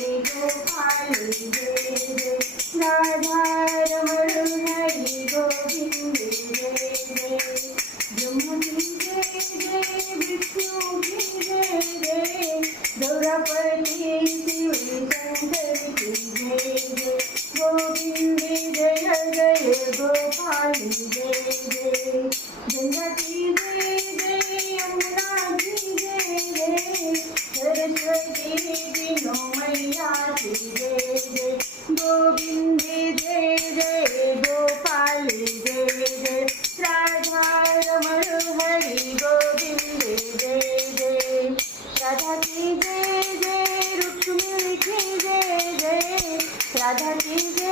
गोपाल जय जय राधा रमण हरि गोविंद जय जय जमुनी जय जय विष्णु की जय जय गौरपति शिव शंकर की जय जय गोविंद जय जय गोपाल जय जय गंगा की जय जय यमुना की जय जय सरस्वती दिनो मैया की जय जय गोविंद जय जय गोपाल जय जय राधा रमण हरि गोविंद जय जय राधा की जय जय रुक्मिणी की जय जय राधा की जय